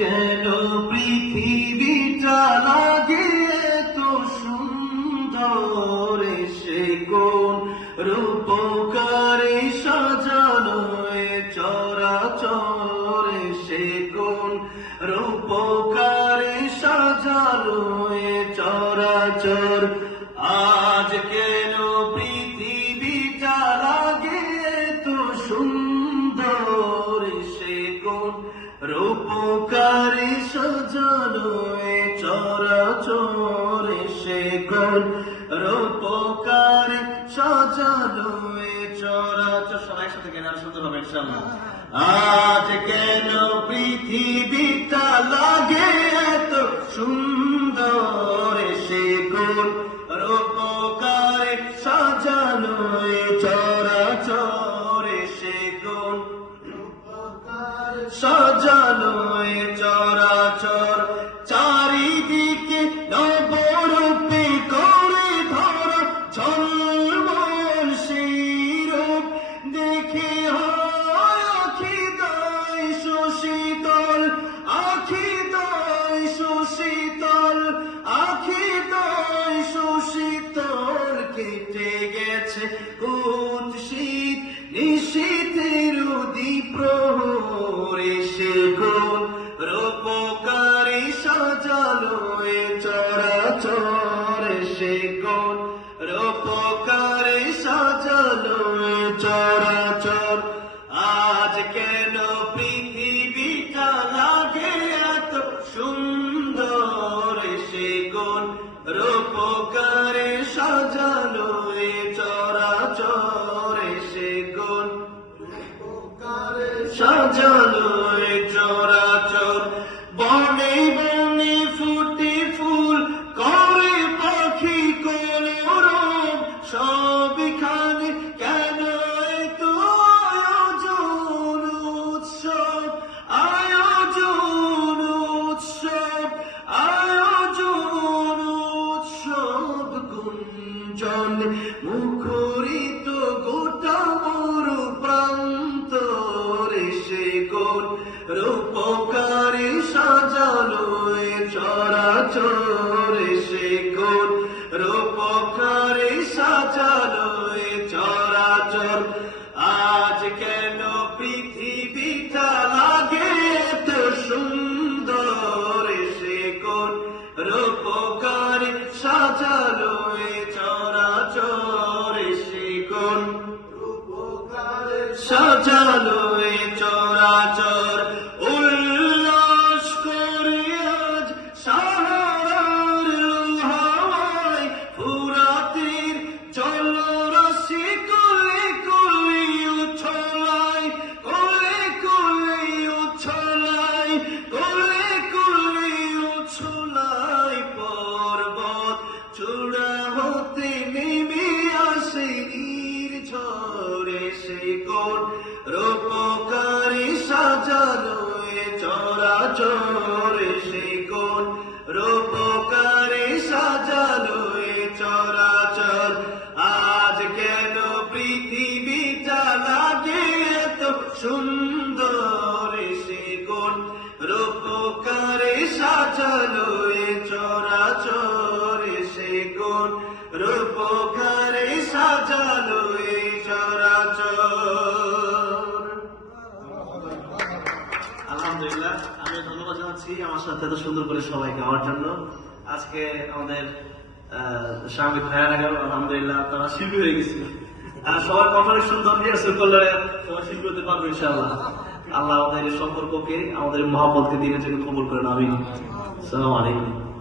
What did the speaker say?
কেন পৃথিবীটা লাগে এত সুন্দর, সে কোন রূপকারে সাজানো এ চরাচর, সে কোন রূপকারে সাজানো এ চরাচর। আজ কেন পৃথিবীটা লাগে এত সুন্দর, সে কোন রূপকারে সাজানো এ চরাচর, সে কোন রূপকারে সাজানো এ চরাচর। সবাই একসাথে গান শুনতে হবে ইনশাআল্লাহ। আজ কেন পৃথিবীটা লাগে এত সুন্দর, সে কোন রূপকারে সাজানো এ চরাচর, সে কোন রূপকারে সাজানো এ চরাচর। চারিদিকে নবরূপে করে ধরা ঝলমল সেই রূপ দেখে আখি দায় সুশীতল, আখি দায় সুশীতল, আখি দায় সুশীতল। কেটে গেছে কুৎসিত নিশীথের দ্বীপ্রহরে, সে কোন রূপকারে সাজালো এ চরাচর, সে কোন রূপকারে সাজালো এ চরাচর। আজ কেন পৃথিবীটা লাগে এত সুন্দর, সে কোন রূপকারে সাজালো এ চরাচর, সে কোন রূপকারে সাজালো এ চরাচর। বনে বনে ফুটে ফুল করে পাখি কলরব, সবখানে কেন এত আয়োজন উৎসব, আয়োজন উৎসব, আয়োজন উৎসব। গুঞ্জন মুখরিত গোটা মরু প্রান্তরে, সে কোন রূপকারে সাজালো এ চরাচর, সে কোন রূপকারে সাজালো এ চরাচর। আজ কেন পৃথিবীটা লাগে এত সুন্দর, সে কোন রূপকারে সাজালো এ চরাচর, সে কোন রূপকারে সাজালো এ চরাচর। উল্লাস করে আজ সাহারার লোহাওয়ায় ফুরাতের জলরাশি কোলে কোলে উছলায়, কোলে কোলে উছলায়, কোলে কোলে উছলায়। পর্বত চূড়া হতে নেমে আসে নির্ঝরে, সে কোন রূপকারে সাজালো এ চরাচর, সে কোন রূপকারে সাজালো এ চরাচর। আজ কেন পৃথিবীটা লাগে এত সুন্দর, সে কোন রূপকারে সাজালো এ চরাচর, সে কোন রূপকারে সাজালো এ চরাচর। আলহামদুলিল্লাহ, আমি ধন্যবাদ জানাচ্ছি আমার সাথে এত সুন্দর করে সবাইকে আমার জন্য। আজকে আমাদের স্বামী ভাইয়ারা গেল, আলহামদুলিল্লাহ তারা শিল্পী হয়ে গেছিল। সবার কঠোর সুন্দর রিহার্সাল করলে সবাই শিল্পী হতে পারবো ইনশাআল্লাহ। আল্লাহ আমাদের সম্পর্ককে, আমাদের মহব্বতকে দিনের জন্য কবুল করেন। আমিন। আসসালামু আলাইকুম।